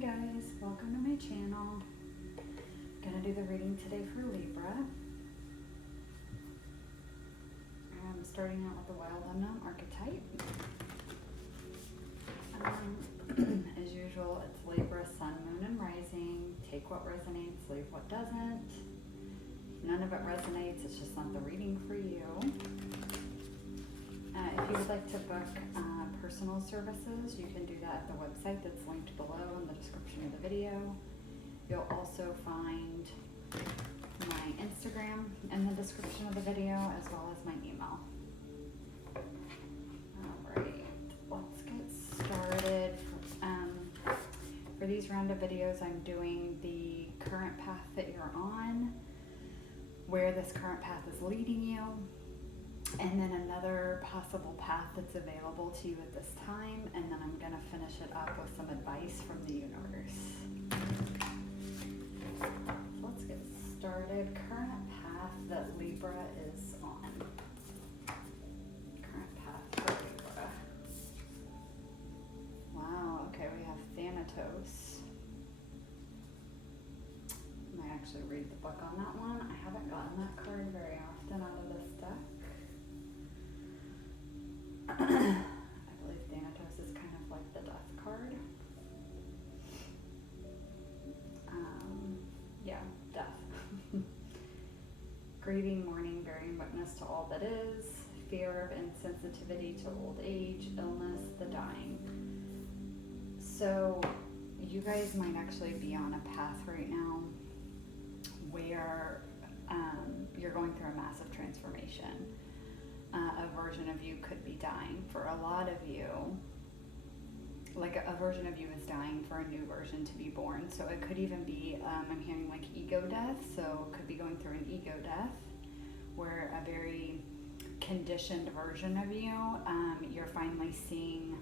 guys, welcome to my channel. Gonna do the reading today for Libra. I'm starting out with the Wild Unknown archetype. As usual, it's Libra, Sun, Moon, and Rising. Take what resonates, leave what doesn't. None of it resonates, it's just not the reading for you. If you would like to book personal services, you can do that at the website that's linked below in the description of the video. You'll also find my Instagram in the description of the video, as well as my email. Alright, let's get started. For these round of videos, I'm doing the current path that you're on, where this current path is leading you, and then another possible path that's available to you at this time, and then I'm going to finish it up with some advice from the universe. So let's get started. Current path that Libra is on. Current path for Libra. Wow, okay, we have Thanatos. I might actually read the book on that one. I haven't gotten that card very often out of this deck. I believe Thanatos is kind of like the death card. Yeah, death. Grieving, mourning, bearing witness to all that is, fear of insensitivity to old age, illness, the dying. So you guys might actually be on a path right now where you're going through a massive transformation. A version of you could be dying. For a lot of you, like a version of you is dying for a new version to be born. So it could even be, I'm hearing like ego death. So it could be going through an ego death where a very conditioned version of you, you're finally seeing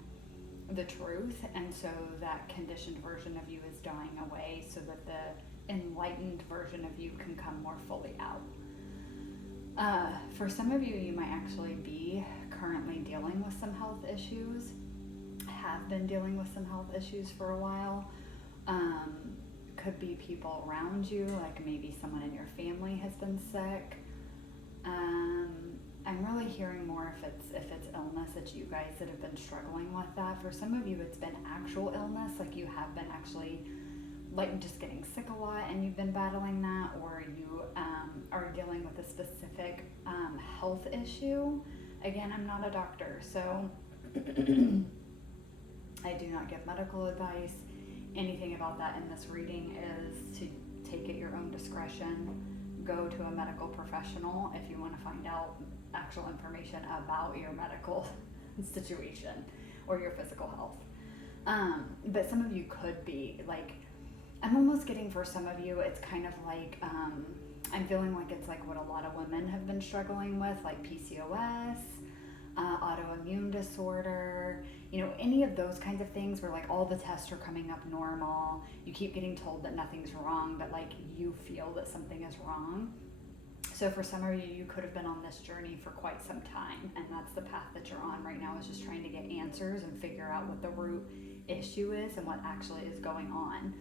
the truth. And so that conditioned version of you is dying away so that the enlightened version of you can come more fully out. For some of you, you might actually be currently dealing with some health issues, have been dealing with some health issues for a while. Could be people around you, like maybe someone in your family has been sick. I'm really hearing more if it's illness, it's you guys that have been struggling with that. For some of you, it's been actual illness, like you have been actually like just getting sick a lot and you've been battling that, or you are dealing with a specific health issue. Again, I'm not a doctor, so I do not give medical advice. Anything about that in this reading is to take at your own discretion. Go to a medical professional if you want to find out actual information about your medical situation or your physical health. But some of you could be like, I'm almost getting for some of you, it's kind of like, I'm feeling like it's like what a lot of women have been struggling with, like PCOS, autoimmune disorder, you know, any of those kinds of things where like all the tests are coming up normal, you keep getting told that nothing's wrong, but like you feel that something is wrong. So for some of you, you could have been on this journey for quite some time, and that's the path that you're on right now, is just trying to get answers and figure out what the root issue is and what actually is going on.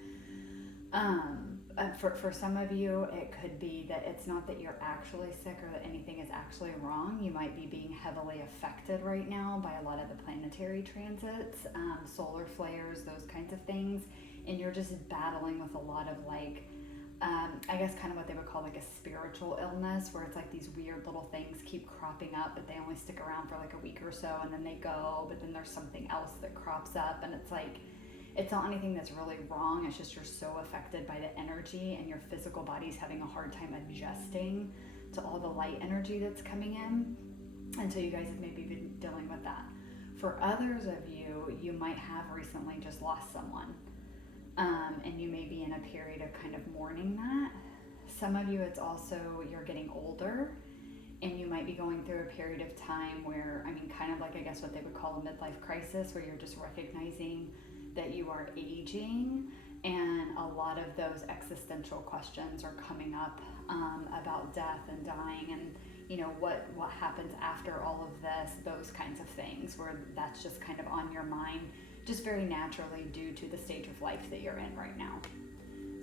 For some of you, it could be that it's not that you're actually sick or that anything is actually wrong. You might be being heavily affected right now by a lot of the planetary transits, solar flares, those kinds of things. And you're just battling with a lot of like, I guess kind of what they would call like a spiritual illness, where it's like these weird little things keep cropping up, but they only stick around for like a week or so and then they go, but then there's something else that crops up, and it's like, it's not anything that's really wrong. It's just you're so affected by the energy and your physical body's having a hard time adjusting to all the light energy that's coming in. And so you guys have maybe been dealing with that. For others of you, you might have recently just lost someone. And you may be in a period of kind of mourning that. Some of you, it's also you're getting older and you might be going through a period of time where, I mean, kind of like I guess what they would call a midlife crisis, where you're just recognizing that you are aging, and a lot of those existential questions are coming up about death and dying, and you know what happens after all of this, those kinds of things, where that's just kind of on your mind. just very naturally due to the stage of life that you're in right now.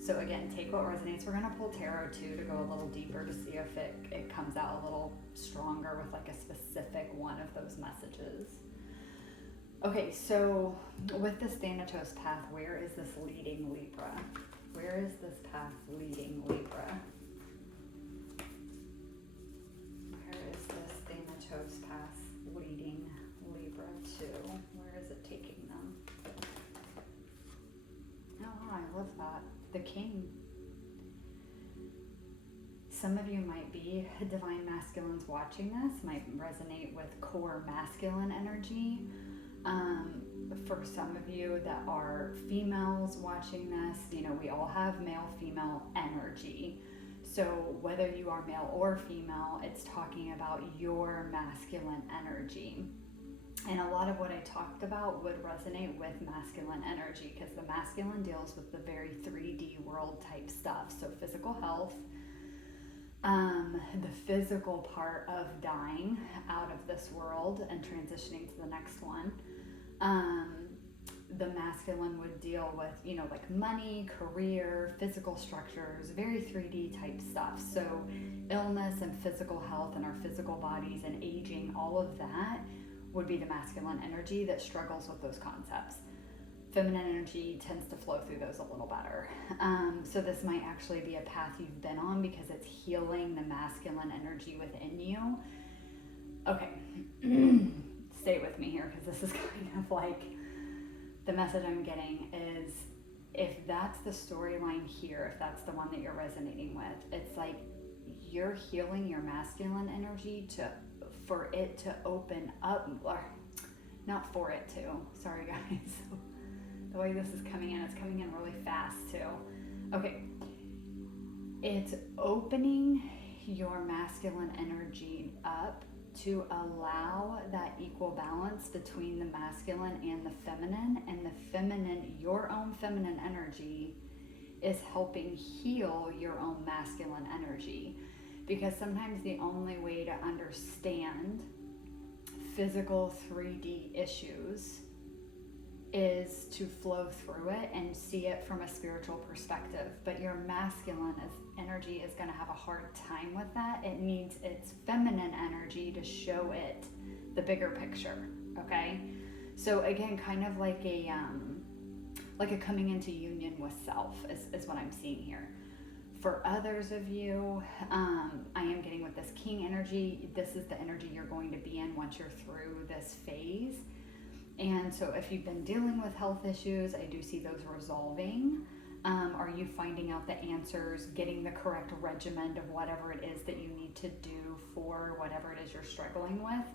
So again, take what resonates. We're going to pull tarot too to go a little deeper to see if it comes out a little stronger with like a specific one of those messages. Okay, so with this Thanatos path, where is this leading Libra? Where is this path leading Libra? Where is this Thanatos path leading Libra to? Where is it taking them? Oh, I love that. The King. Some of you might be divine masculines watching this, might resonate with core masculine energy. For some of you that are females watching this, you know, we all have male-female energy. So whether you are male or female, it's talking about your masculine energy. And a lot of what I talked about would resonate with masculine energy, because the masculine deals with the very 3D world type stuff. So physical health, the physical part of dying out of this world and transitioning to the next one. The masculine would deal with, you know, like money, career, physical structures, very 3D type stuff. So illness and physical health and our physical bodies and aging, all of that would be the masculine energy that struggles with those concepts. Feminine energy tends to flow through those a little better. So this might actually be a path you've been on because it's healing the masculine energy within you. Okay, stay with me here, because this is kind of like the message I'm getting is, if that's the storyline here, if that's the one that you're resonating with, it's like you're healing your masculine energy for it to open up, or not for it to, sorry guys. The way this is coming in, it's coming in really fast too. Okay, it's opening your masculine energy up to allow that equal balance between the masculine and the feminine. And the feminine, your own feminine energy, is helping heal your own masculine energy. Because sometimes the only way to understand physical 3D issues is to flow through it and see it from a spiritual perspective. But your masculine energy is going to have a hard time with that. It needs its feminine energy to show it the bigger picture. Okay, so again, kind of like a coming into union with self is what I'm seeing here. For others of you, I am getting with this King energy, this is the energy you're going to be in once you're through this phase. And so if you've been dealing with health issues, I do see those resolving. Are you finding out the answers, getting the correct regimen of whatever it is that you need to do for whatever it is you're struggling with?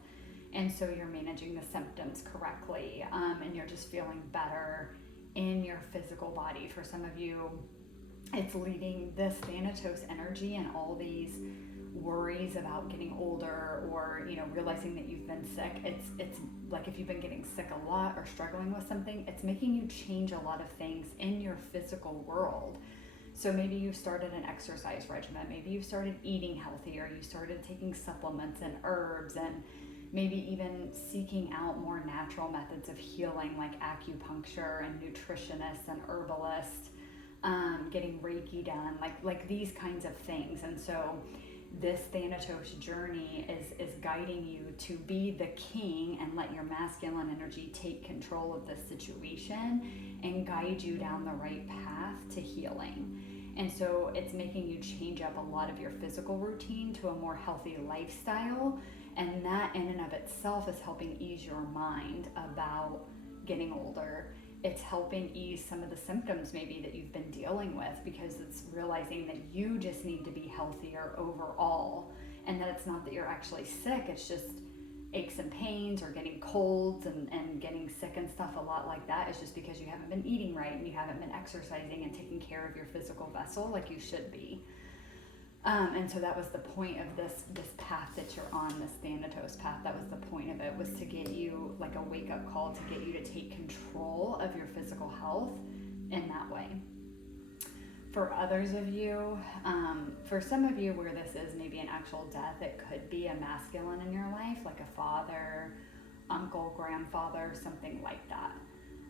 And so you're managing the symptoms correctly, and you're just feeling better in your physical body. For some of you, it's leading this Thanatos energy and all these worries about getting older, or, you know, realizing that you've been sick. It's like if you've been getting sick a lot or struggling with something, it's making you change a lot of things in your physical world. So maybe you've started an exercise regimen, maybe you've started eating healthier, you started taking supplements and herbs, and maybe even seeking out more natural methods of healing like acupuncture and nutritionists and herbalists, getting Reiki done, like these kinds of things. And so this Thanatos journey is guiding you to be the king and let your masculine energy take control of this situation and guide you down the right path to healing. And so it's making you change up a lot of your physical routine to a more healthy lifestyle. And that in and of itself is helping ease your mind about getting older. It's helping ease some of the symptoms maybe that you've been dealing with, because it's realizing that you just need to be healthier overall, and that it's not that you're actually sick, it's just aches and pains or getting colds and getting sick and stuff a lot like that. It's just because you haven't been eating right and you haven't been exercising and taking care of your physical vessel like you should be. And so that was the point of this path that you're on, this Thanatos path. That was the point of it, was to get you like a wake-up call, to get you to take control of your physical health in that way. For others of you, for some of you where this is maybe an actual death, it could be a masculine in your life, like a father, uncle, grandfather, something like that.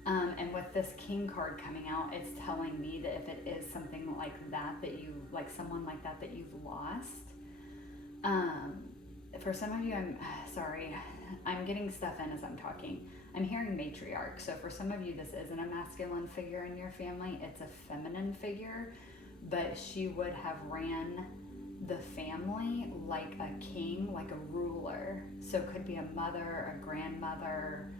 And with this King card coming out, it's telling me that if it is something like that, that you, like someone like that, that you've lost. For some of you, I'm getting stuff in as I'm talking. I'm hearing matriarch. So for some of you, this isn't a masculine figure in your family, it's a feminine figure, but she would have ran the family like a king, like a ruler. So it could be a mother, a grandmother,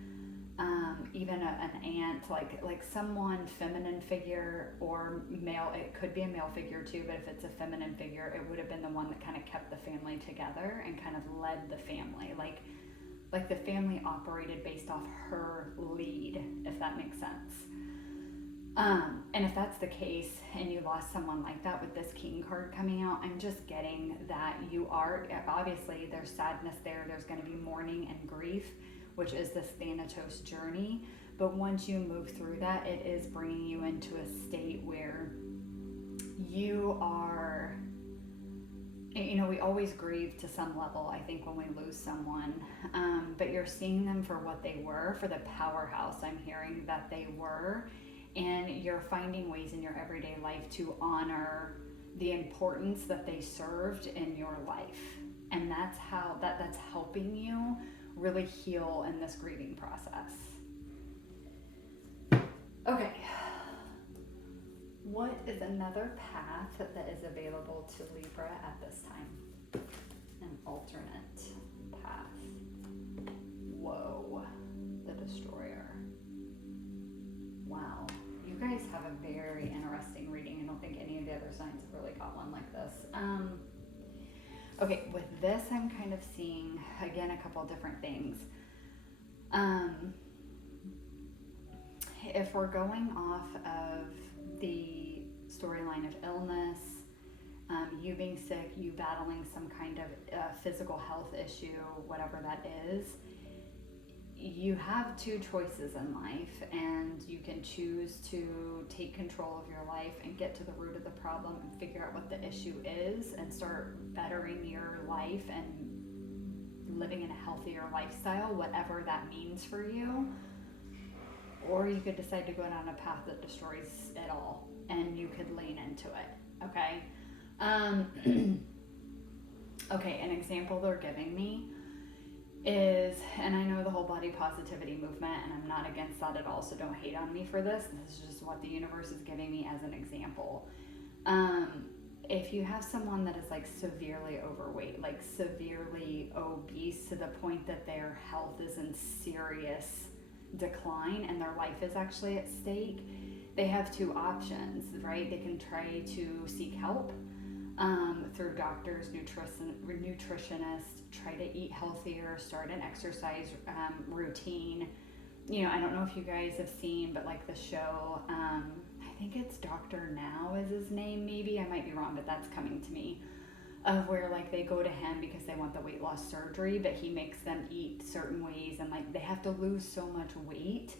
even an aunt, like someone feminine figure, or male. It could be a male figure too, but if it's a feminine figure, it would have been the one that kind of kept the family together and kind of led the family, like the family operated based off her lead, if that makes sense. And if that's the case and you lost someone like that with this King card coming out, I'm just getting that you are, obviously there's sadness there, there's going to be mourning and grief, which is this Thanatos journey. But once you move through that, it is bringing you into a state where you are, we always grieve to some level, I think, when we lose someone, but you're seeing them for what they were, for the powerhouse I'm hearing that they were, and you're finding ways in your everyday life to honor the importance that they served in your life. And that's how that's helping you really heal in this grieving process. Okay. What is another path that is available to Libra at this time? An alternate path. Whoa. The Destroyer. Wow. You guys have a very interesting reading. I don't think any of the other signs have really got one like this. Okay, with this, I'm kind of seeing, again, a couple of different things. If we're going off of the storyline of illness, you being sick, you battling some kind of physical health issue, whatever that is, you have two choices in life, and you can choose to take control of your life and get to the root of the problem and figure out what the issue is and start bettering your life and living in a healthier lifestyle, whatever that means for you. Or you could decide to go down a path that destroys it all, and you could lean into it, okay? Okay, an example they're giving me is, and I know the whole body positivity movement, and I'm not against that at all, so don't hate on me for this. This is just what the universe is giving me as an example. If you have someone that is like severely overweight, like severely obese to the point that their health is in serious decline and their life is actually at stake, they have two options, right? They can try to seek help through doctors, nutritionists, try to eat healthier, start an exercise routine. I don't know if you guys have seen, but like the show, I think it's Dr. Now is his name, maybe, I might be wrong, but that's coming to me, of where like they go to him because they want the weight loss surgery, but he makes them eat certain ways, and like they have to lose so much weight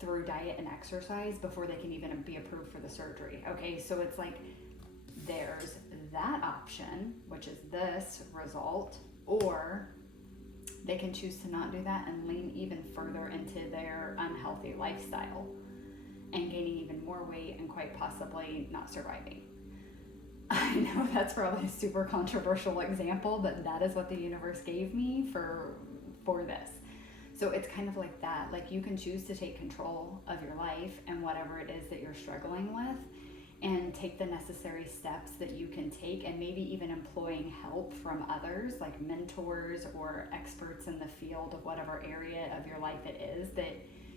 through diet and exercise before they can even be approved for the surgery. Okay, so it's like there's that option, which is this result, or they can choose to not do that and lean even further into their unhealthy lifestyle and gaining even more weight and quite possibly not surviving. I know that's probably a super controversial example, but that is what the universe gave me for this. So it's kind of like that. Like you can choose to take control of your life and whatever it is that you're struggling with, and take the necessary steps that you can take, and maybe even employing help from others, like mentors or experts in the field of whatever area of your life it is that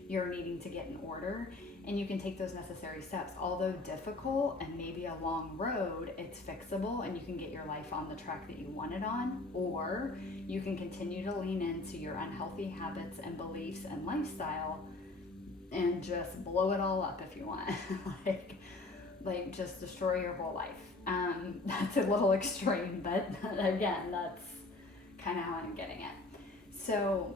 you're needing to get in order. And you can take those necessary steps. Although difficult and maybe a long road, it's fixable, and you can get your life on the track that you want it on. Or you can continue to lean into your unhealthy habits and beliefs and lifestyle and just blow it all up if you want. like just destroy your whole life. That's a little extreme, but again, that's kind of how I'm getting it. So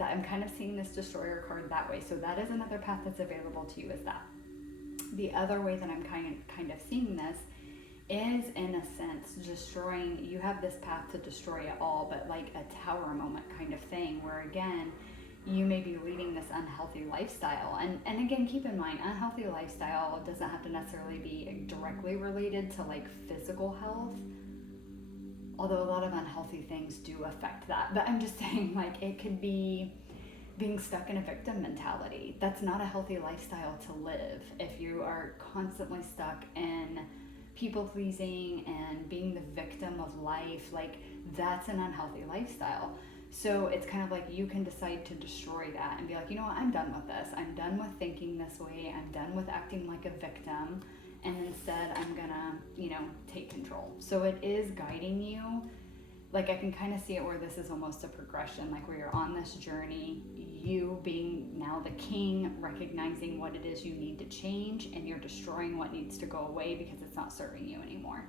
I'm kind of seeing this Destroyer card that way. So that is another path that's available to you, is that. The other way that I'm kind of seeing this is, in a sense, destroying. You have this path to destroy it all, but like a tower moment kind of thing, where again, you may be leading this unhealthy lifestyle. And again, keep in mind, unhealthy lifestyle doesn't have to necessarily be directly related to like physical health, although a lot of unhealthy things do affect that. But I'm just saying, like, it could be being stuck in a victim mentality. That's not a healthy lifestyle to live. If you are constantly stuck in people pleasing and being the victim of life, like, that's an unhealthy lifestyle. So it's kind of like you can decide to destroy that and be like, you know what, I'm done with this. I'm done with thinking this way. I'm done with acting like a victim. And instead, I'm gonna, take control. So it is guiding you. Like, I can kind of see it where this is almost a progression, like where you're on this journey, you being now the king, recognizing what it is you need to change, and you're destroying what needs to go away because it's not serving you anymore.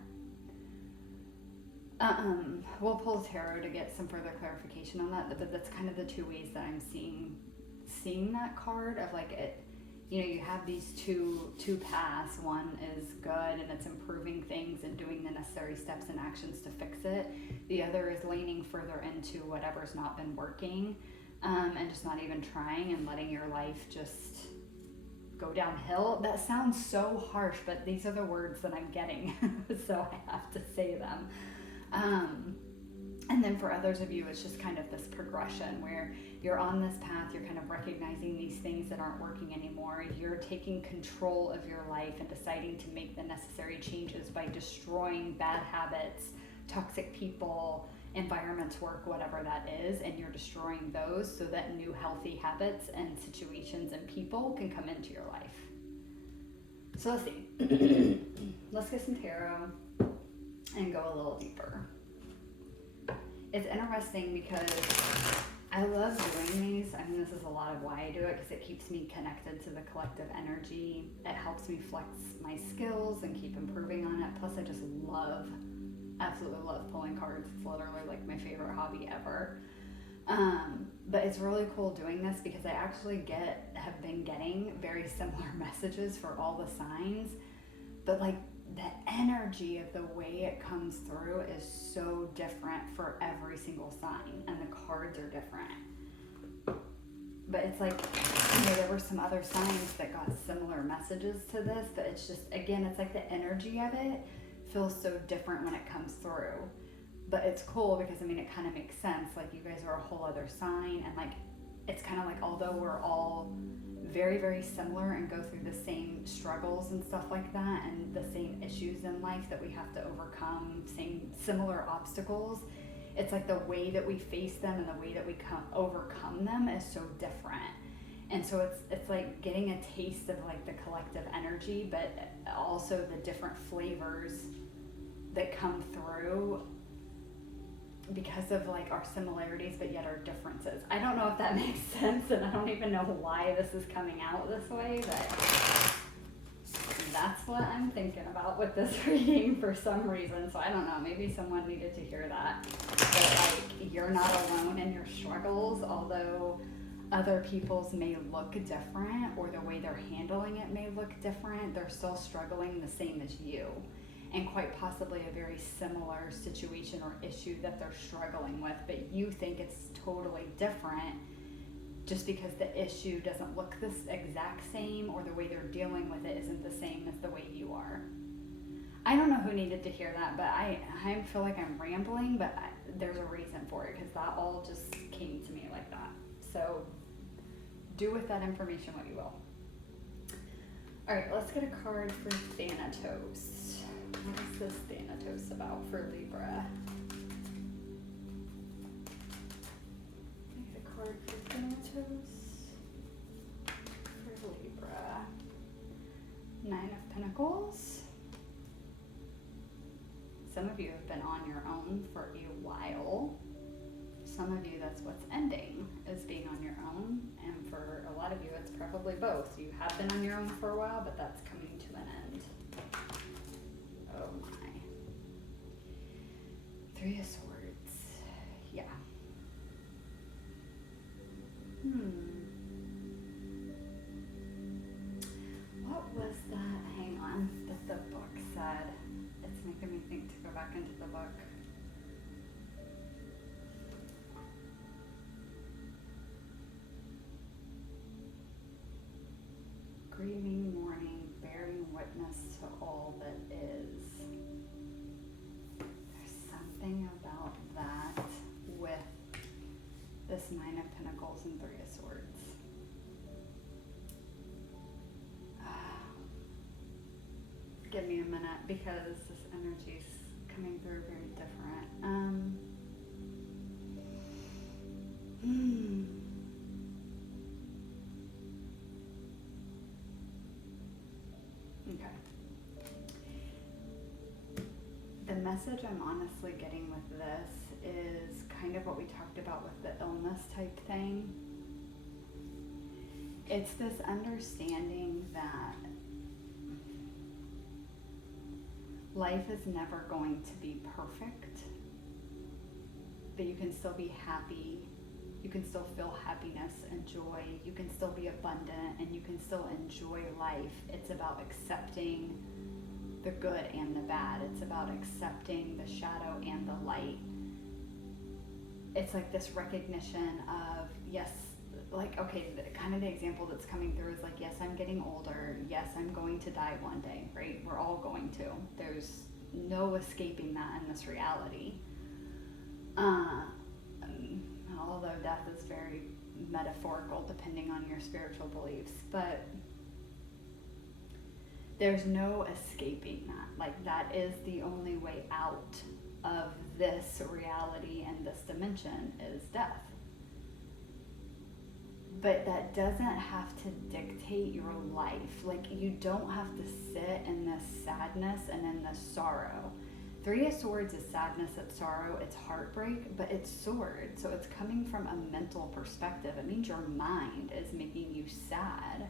We'll pull tarot to get some further clarification on that, but that's kind of the two ways that I'm seeing that card of like it. You have these two paths. One is good and it's improving things and doing the necessary steps and actions to fix it. The other is leaning further into whatever's not been working, and just not even trying and letting your life just go downhill. That sounds so harsh, but these are the words that I'm getting, so I have to say them. And then for others of you, it's just kind of this progression where you're on this path, you're kind of recognizing these things that aren't working anymore. You're taking control of your life and deciding to make the necessary changes by destroying bad habits, toxic people, environments, work, whatever that is, and you're destroying those so that new healthy habits and situations and people can come into your life. So let's see. Let's get some tarot and go a little deeper. It's interesting because I love doing these. I mean, this is a lot of why I do it, because it keeps me connected to the collective energy. It helps me flex my skills and keep improving on it. Plus, I just absolutely love pulling cards. It's literally like my favorite hobby ever. But it's really cool doing this because I actually have been getting very similar messages for all the signs, but like the energy of the way it comes through is so different for every single sign, and the cards are different. But it's like, there were some other signs that got similar messages to this, but it's just, again, it's like the energy of it feels so different when it comes through. But it's cool because, it kind of makes sense. Like, you guys are a whole other sign, and like, it's kind of like, although we're all very, very similar and go through the same struggles and stuff like that, and the same issues in life that we have to overcome, similar obstacles, it's like the way that we face them and the way that we overcome them is so different. And so it's like getting a taste of like the collective energy, but also the different flavors that come through because of like our similarities but yet our differences. I don't know if that makes sense, and I don't even know why this is coming out this way, but that's what I'm thinking about with this reading for some reason. So I don't know, maybe someone needed to hear that. But like, you're not alone in your struggles, although other people's may look different, or the way they're handling it may look different. They're still struggling the same as you, and quite possibly a very similar situation or issue that they're struggling with, but you think it's totally different just because the issue doesn't look this exact same, or the way they're dealing with it isn't the same as the way you are. I don't know who needed to hear that, but I feel like I'm rambling, but there's a reason for it, because that all just came to me like that. So do with that information what you will. All right, let's get a card for Thanatos. What is this Thanatos about for Libra? Get a card for Thanatos for Libra. 9 of Pentacles. Some of you have been on your own for a while. Some of you, that's what's ending, is being on your own. And for a lot of you, it's probably both. You have been on your own for a while, but that's coming to an end. Oh my. 3 of Swords. Yeah. What was that? Hang on. That the book said. It's making me think to go back into the book. grieving, mourning, bearing witness to all that is. There's something about that with this Nine of Pentacles and Three of Swords. Give me a minute because this energy's coming through very different. Okay. The message I'm honestly getting with this is kind of what we talked about with the illness type thing. It's this understanding that life is never going to be perfect, but you can still be happy. You can still feel happiness and joy. You can still be abundant and you can still enjoy life. It's about accepting the good and the bad. It's about accepting the shadow and the light. It's like this recognition of, yes, like, okay, kind of the example that's coming through is like, yes, I'm getting older. Yes, I'm going to die one day, right? We're all going to. There's no escaping that in this reality. Although death is very metaphorical depending on your spiritual beliefs, but there's no escaping that. Like, that is the only way out of this reality and this dimension is death. But that doesn't have to dictate your life. Like, you don't have to sit in this sadness and in this sorrow. Three of Swords is sadness, it's sorrow, it's heartbreak, but it's sword. So it's coming from a mental perspective. It means your mind is making you sad.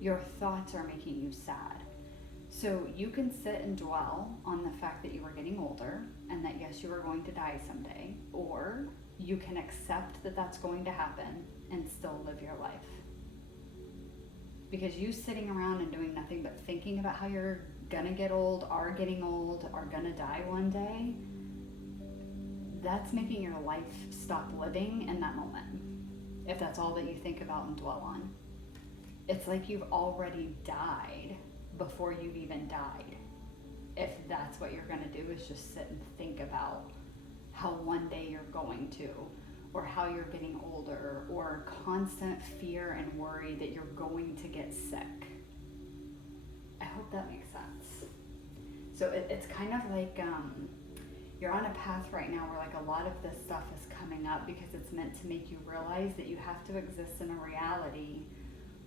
Your thoughts are making you sad. So you can sit and dwell on the fact that you are getting older and that, yes, you are going to die someday. Or you can accept that that's going to happen and still live your life. Because you sitting around and doing nothing but thinking about how you're gonna get old, are getting old, are gonna die one day, that's making your life stop living in that moment. If that's all that you think about and dwell on. It's like you've already died before you've even died. If that's what you're gonna do, is just sit and think about how one day you're going to, or how you're getting older, or constant fear and worry that you're going to get sick. I hope that makes sense. So it's kind of like you're on a path right now where like a lot of this stuff is coming up because it's meant to make you realize that you have to exist in a reality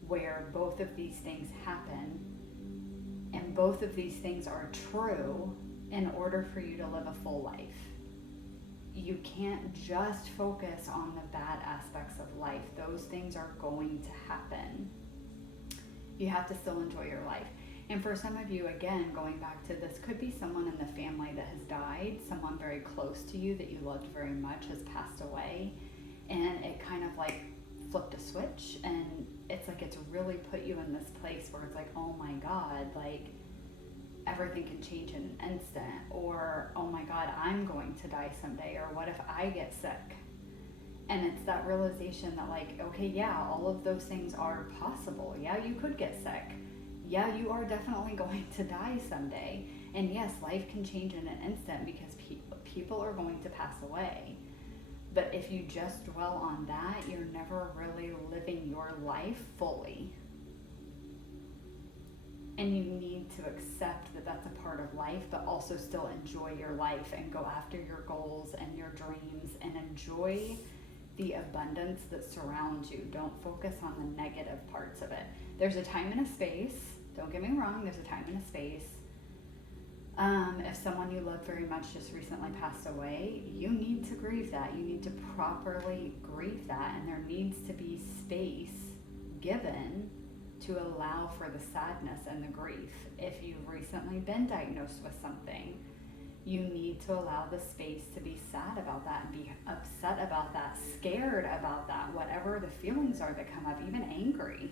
where both of these things happen and both of these things are true in order for you to live a full life. You can't just focus on the bad aspects of life. Those things are going to happen. You have to still enjoy your life. And for some of you, again, going back to this, could be someone in the family that has died, someone very close to you that you loved very much has passed away, and it kind of like flipped a switch, and it's like it's really put you in this place where it's like, oh my God, like everything can change in an instant, or oh my God, I'm going to die someday, or what if I get sick? And it's that realization that like, okay, yeah, all of those things are possible. Yeah, you could get sick. Yeah, you are definitely going to die someday. And yes, life can change in an instant because people are going to pass away. But if you just dwell on that, you're never really living your life fully. And you need to accept that that's a part of life, but also still enjoy your life and go after your goals and your dreams and enjoy the abundance that surrounds you. Don't focus on the negative parts of it. There's a time and a space. Don't get me wrong, there's a time and a space. If someone you love very much just recently passed away, you need to grieve that. You need to properly grieve that, and there needs to be space given to allow for the sadness and the grief. If you've recently been diagnosed with something, you need to allow the space to be sad about that and be upset about that, scared about that, whatever the feelings are that come up, even angry.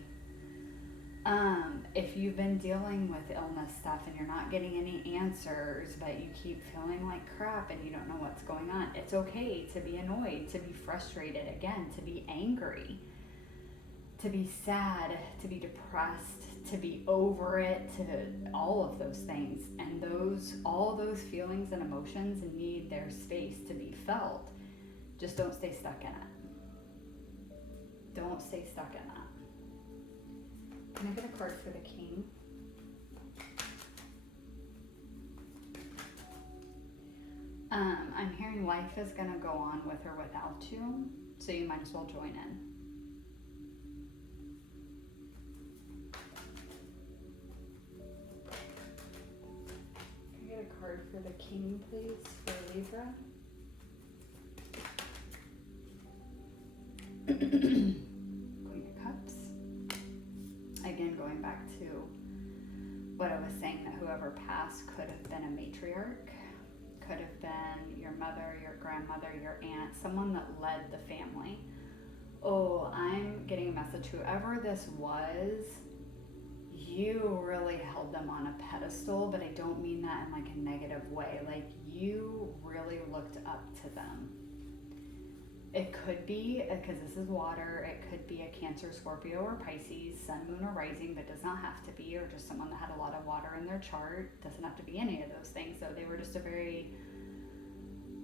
If you've been dealing with illness stuff and you're not getting any answers, but you keep feeling like crap and you don't know what's going on, it's okay to be annoyed, to be frustrated, again, to be angry, to be sad, to be depressed, to be over it, to all of those things. And all those feelings and emotions need their space to be felt. Just don't stay stuck in it. Don't stay stuck in that. Can I get a card for the King? I'm hearing life is going to go on with or without you, so you might as well join in. Can I get a card for the King, please, for Libra? Queen of Cups. Again, going back to what I was saying, that whoever passed could have been a matriarch, could have been your mother, your grandmother, your aunt, someone that led the family. Oh, I'm getting a message. Whoever this was, you really held them on a pedestal, but I don't mean that in like a negative way. Like, you really looked up to them. It could be, because this is water, it could be a Cancer, Scorpio, or Pisces, Sun, Moon, or Rising, but does not have to be, or just someone that had a lot of water in their chart. Doesn't have to be any of those things. So they were just a very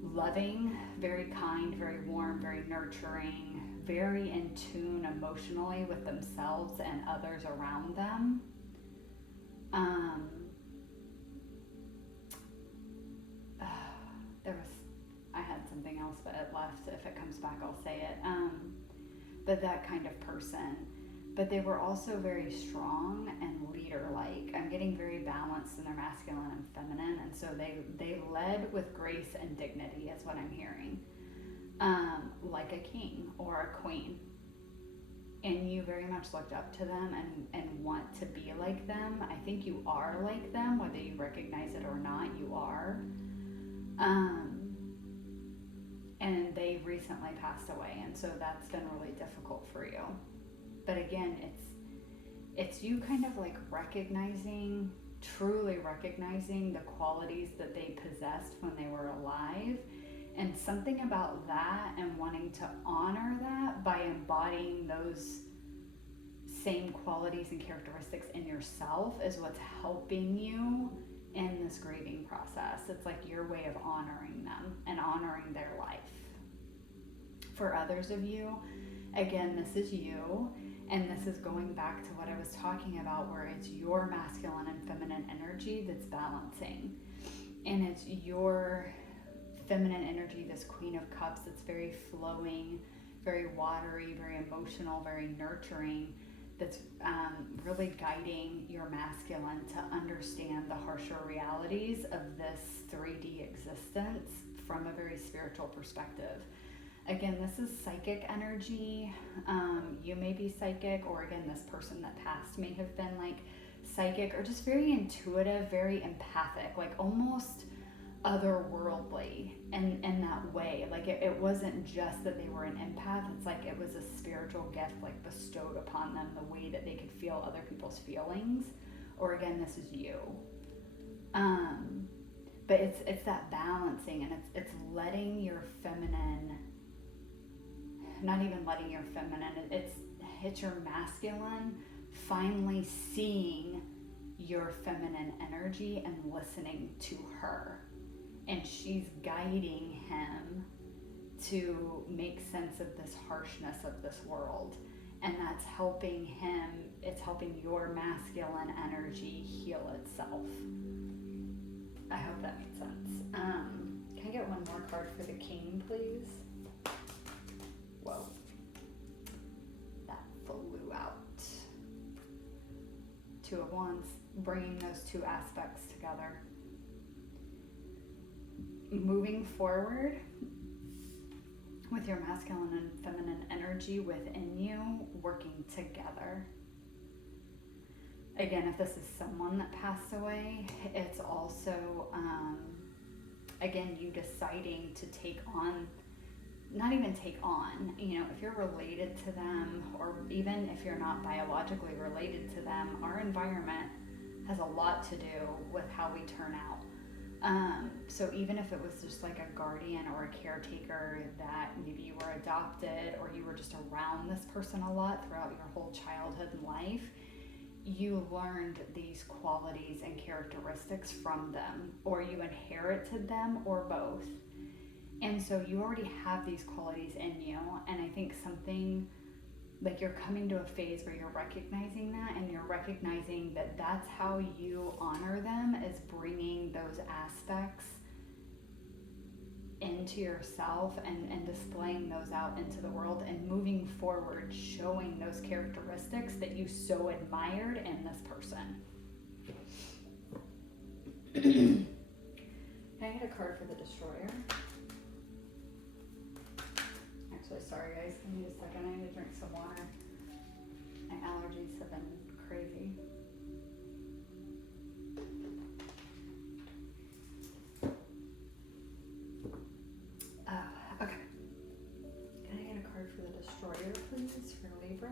loving, very kind, very warm, very nurturing, very in tune emotionally with themselves and others around them. I had something else, but it left. If it comes back, I'll say it. But that kind of person. But they were also very strong and leader-like. I'm getting very balanced in their masculine and feminine, and so they led with grace and dignity, is what I'm hearing. Like a king or a queen. And you very much looked up to them and want to be like them. I think you are like them, whether you recognize it or not, you are. And they recently passed away, and so that's been really difficult for you. But again, it's you kind of like truly recognizing the qualities that they possessed when they were alive, and something about that and wanting to honor that by embodying those same qualities and characteristics in yourself is what's helping you in this grieving process. It's like your way of honoring them and honoring their life. For others of you, again, this is you, and this is going back to what I was talking about, where it's your masculine and feminine energy that's balancing, and it's your feminine energy, this Queen of Cups, that's very flowing, very watery, very emotional, very nurturing, that's really guiding your masculine to understand the harsher realities of this 3D existence from a very spiritual perspective. Again, this is psychic energy. You may be psychic, or again, this person that passed may have been like psychic, or just very intuitive, very empathic, like almost otherworldly in that way. Like it wasn't just that they were an empath, it's like it was a spiritual gift like bestowed upon them, the way that they could feel other people's feelings. Or again, this is you. But it's that balancing, and it's letting your feminine, not even letting your feminine, it's your masculine finally seeing your feminine energy and listening to her. And she's guiding him to make sense of this harshness of this world. And that's helping him, it's helping your masculine energy heal itself. I hope that makes sense. Can I get one more card for the King, please? Whoa. That flew out. Two of Wands, bringing those two aspects together. Moving forward with your masculine and feminine energy within you, working together. Again, if this is someone that passed away, it's also, again, you deciding to take on, not even take on, if you're related to them, or even if you're not biologically related to them, our environment has a lot to do with how we turn out. So even if it was just like a guardian or a caretaker that maybe you were adopted, or you were just around this person a lot throughout your whole childhood and life, you learned these qualities and characteristics from them, or you inherited them, or both. And so you already have these qualities in you. And I think something like you're coming to a phase where you're recognizing that, and you're recognizing that that's how you honor them, is bringing those aspects into yourself and displaying those out into the world, and moving forward showing those characteristics that you so admired in this person. Can I get a card for the Destroyer? Actually, sorry guys, give me a second, I need to drink some water. My allergies have been crazy. Okay. Can I get a card for the Destroyer, please, for Libra?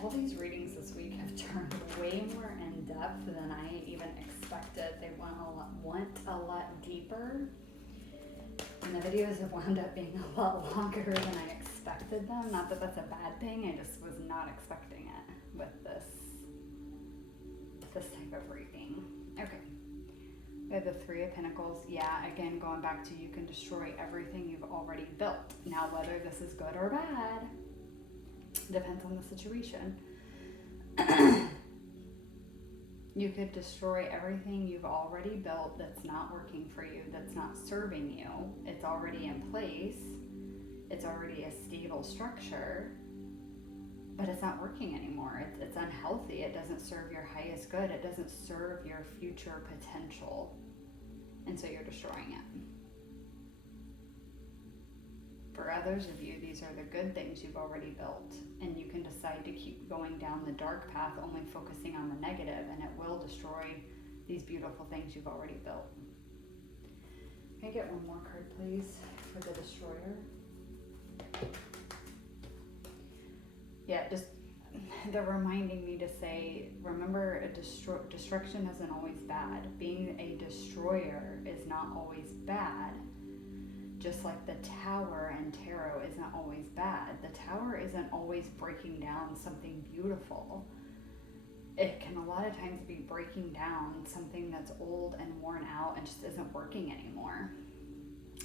All these readings this week have turned way more in depth than I even expected. They went a lot deeper, and the videos have wound up being a lot longer than I expected them. Not that that's a bad thing, I just was not expecting it with this type of reading. Okay. We have the Three of Pentacles. Yeah, again, going back to you can destroy everything you've already built. Now, whether this is good or bad depends on the situation. You could destroy everything you've already built that's not working for you, that's not serving you. It's already in place. It's already a stable structure, but it's not working anymore. It's unhealthy. It doesn't serve your highest good. It doesn't serve your future potential. And so you're destroying it. For others of you, these are the good things you've already built, and you can decide to keep going down the dark path, only focusing on the negative, and it will destroy these beautiful things you've already built. Can I get one more card, please, for the Destroyer? Yeah, just they're reminding me to say, remember, destruction isn't always bad. Being a destroyer is not always bad. Just like the Tower and tarot isn't always bad. The Tower isn't always breaking down something beautiful. It can a lot of times be breaking down something that's old and worn out and just isn't working anymore.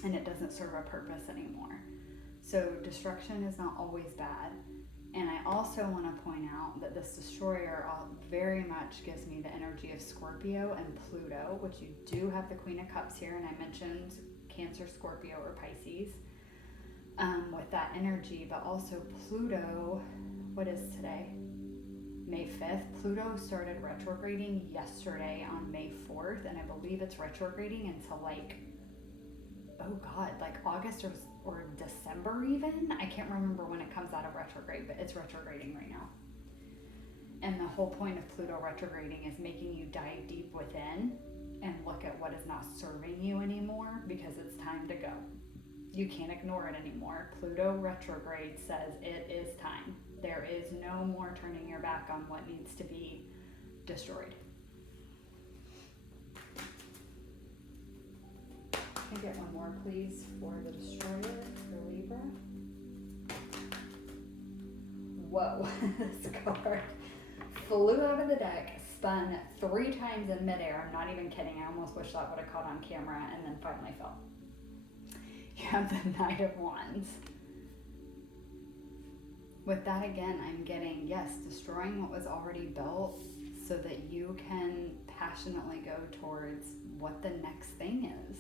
And it doesn't serve a purpose anymore. So destruction is not always bad. And I also want to point out that this Destroyer very much gives me the energy of Scorpio and Pluto, which you do have the Queen of Cups here, and I mentioned Cancer, Scorpio, or Pisces with that energy, but also Pluto, what is today? May 5th. Pluto started retrograding yesterday on May 4th, and I believe it's retrograding until like August or December even. I can't remember when it comes out of retrograde, but it's retrograding right now. And the whole point of Pluto retrograding is making you dive deep within and look at what is not serving you anymore, because it's time to go. You can't ignore it anymore. Pluto retrograde says it is time. There is no more turning your back on what needs to be destroyed. Can I get one more, please, for the Destroyer, for Libra? Whoa, this card flew out of the deck, spun 3 times in midair. I'm not even kidding. I almost wish that would have caught on camera, and then finally fell. You have the Knight of Wands. With that, again, I'm getting, yes, destroying what was already built so that you can passionately go towards what the next thing is,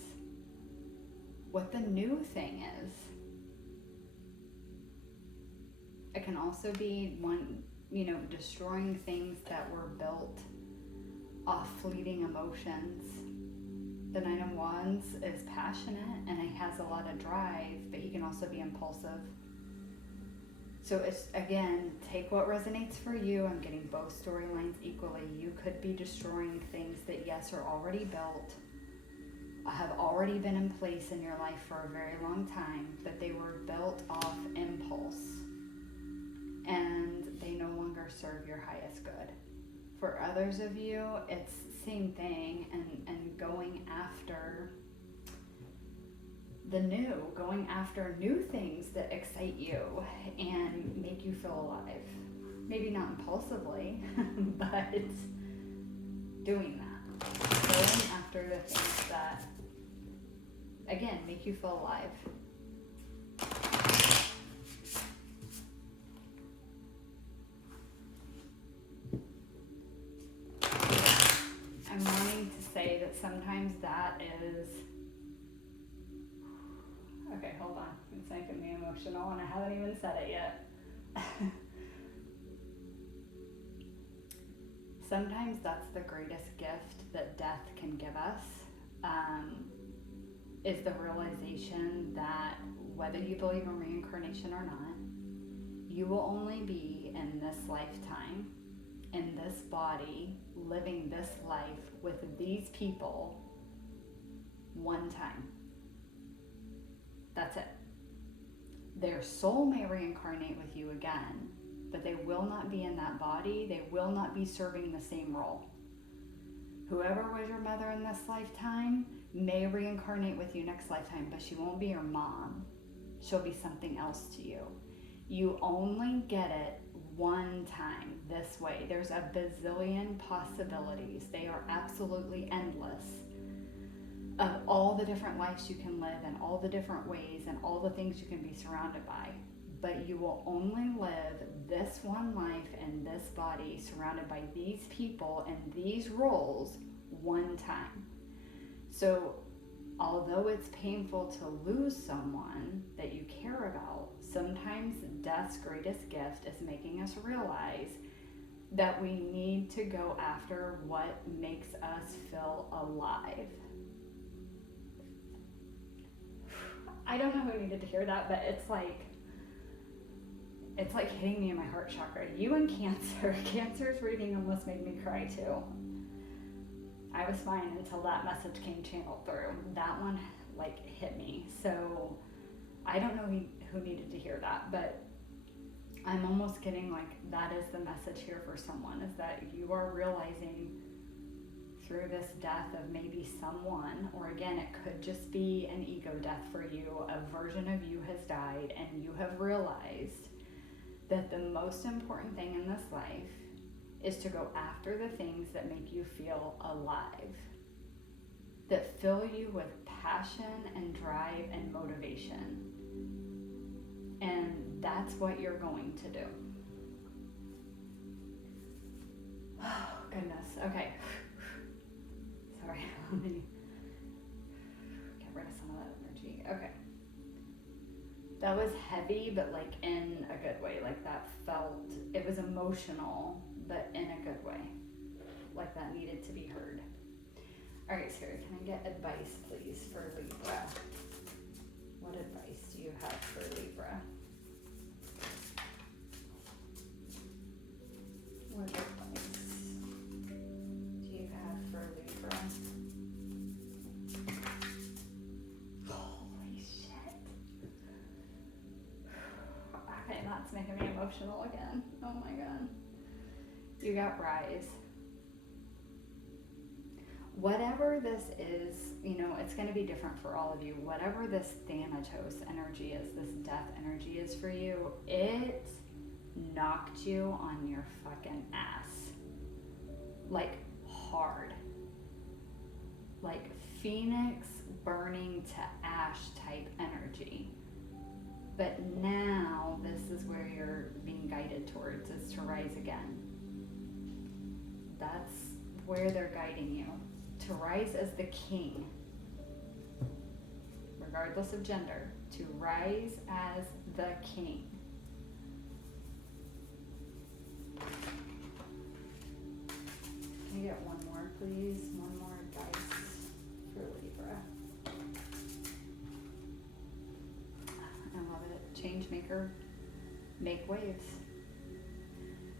what the new thing is. It can also be destroying things that were built off fleeting emotions. The Knight of Wands is passionate and he has a lot of drive, but he can also be impulsive. So it's, again, take what resonates for you. I'm getting both storylines equally. You could be destroying things that, yes, are already built, have already been in place in your life for a very long time, but they were built off impulse and they no longer serve your highest good. For others of you, it's same thing, and going after the new, going after new things that excite you and make you feel alive. Maybe not impulsively, but doing that. Going after the things that, again, make you feel alive. I'm wanting to say that sometimes that is, okay, hold on, it's making me emotional and I haven't even said it yet. Sometimes that's the greatest gift that death can give us, is the realization that whether you believe in reincarnation or not, you will only be in this lifetime, in this body, living this life with these people one time. That's it. Their soul may reincarnate with you again, but they will not be in that body. They will not be serving the same role. Whoever was your mother in this lifetime may reincarnate with you next lifetime, but she won't be your mom. She'll be something else to you. You only get it one time this way. There's a bazillion possibilities. They are absolutely endless of all the different lives you can live and all the different ways and all the things you can be surrounded by. But you will only live this one life in this body surrounded by these people and these roles one time. So although it's painful to lose someone that you care about, sometimes death's greatest gift is making us realize that we need to go after what makes us feel alive. I don't know who needed to hear that, but it's like hitting me in my heart chakra. You and Cancer. Cancer's reading almost made me cry too. I was fine until that message came channeled through. That one hit me. So I don't know who needed to hear that, but I'm almost getting that is the message here for someone, is that you are realizing through this death of maybe someone, or again, it could just be an ego death for you, a version of you has died, and you have realized that the most important thing in this life is to go after the things that make you feel alive, that fill you with passion and drive and motivation. And that's what you're going to do. Oh, goodness. Okay. Sorry. Let me get rid of some of that energy. Okay. That was heavy, but in a good way. That felt, it was emotional, but in a good way. That needed to be heard. All right, Sarah, can I get advice, please, for Libra? What advice do you have for Libra? What advice do you have for Libra? Holy shit. Okay, that's making me emotional again. Oh my god. You got Rise. Whatever this is, it's going to be different for all of you. Whatever this Thanatos energy is, this death energy is for you, it knocked you on your fucking ass. Hard. Phoenix burning to ash type energy. But now this is where you're being guided towards, is to rise again. That's where they're guiding you. To rise as the king, regardless of gender, to rise as the king. Can you get one more, please? One more advice for Libra. I love it. Change maker, make waves.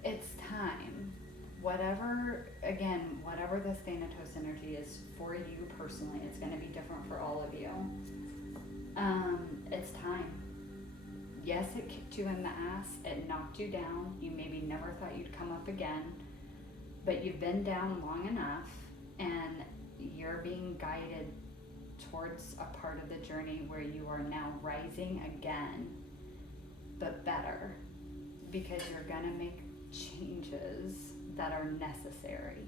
It's time. Whatever this Thanatos energy is for you personally, it's going to be different for all of you. It's time. Yes, it kicked you in the ass. It knocked you down. You maybe never thought you'd come up again, but you've been down long enough, and you're being guided towards a part of the journey where you are now rising again, but better, because you're gonna make changes that are necessary.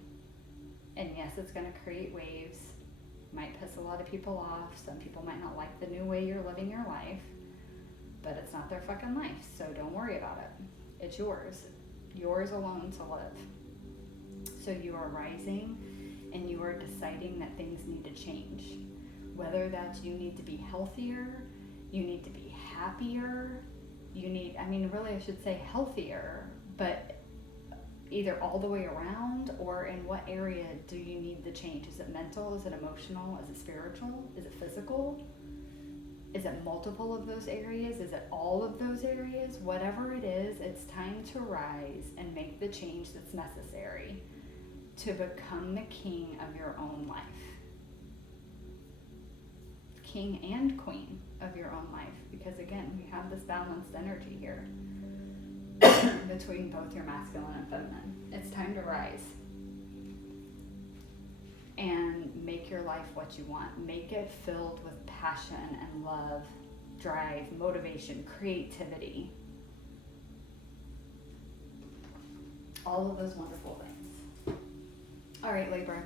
And yes, it's gonna create waves, might piss a lot of people off. Some people might not like the new way you're living your life, but it's not their fucking life, so don't worry about it. It's yours alone to live. So you are rising and you are deciding that things need to change. Whether that's you need to be healthier, you need to be happier, really I should say healthier, but either all the way around, or in what area do you need the change? Is it mental? Is it emotional? Is it spiritual? Is it physical? Is it multiple of those areas? Is it all of those areas? Whatever it is, it's time to rise and make the change that's necessary to become the king of your own life. King and queen of your own life, because again, we have this balanced energy here between both your masculine and feminine. It's time to rise and make your life what you want. Make it filled with passion and love, drive, motivation, creativity, all of those wonderful things. All right, Libra,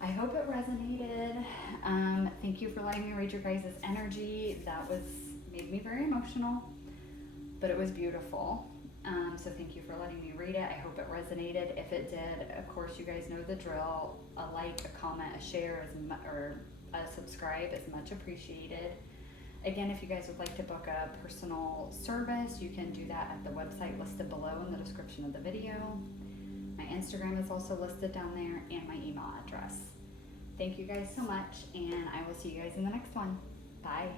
I hope it resonated. Thank you for letting me read your guys' energy. That made me very emotional, but it was beautiful. So thank you for letting me read it. I hope it resonated. If it did, of course, you guys know the drill. A like, a comment, a share, or a subscribe is much appreciated. Again, if you guys would like to book a personal service, you can do that at the website listed below in the description of the video. My Instagram is also listed down there, and my email address. Thank you guys so much, and I will see you guys in the next one. Bye.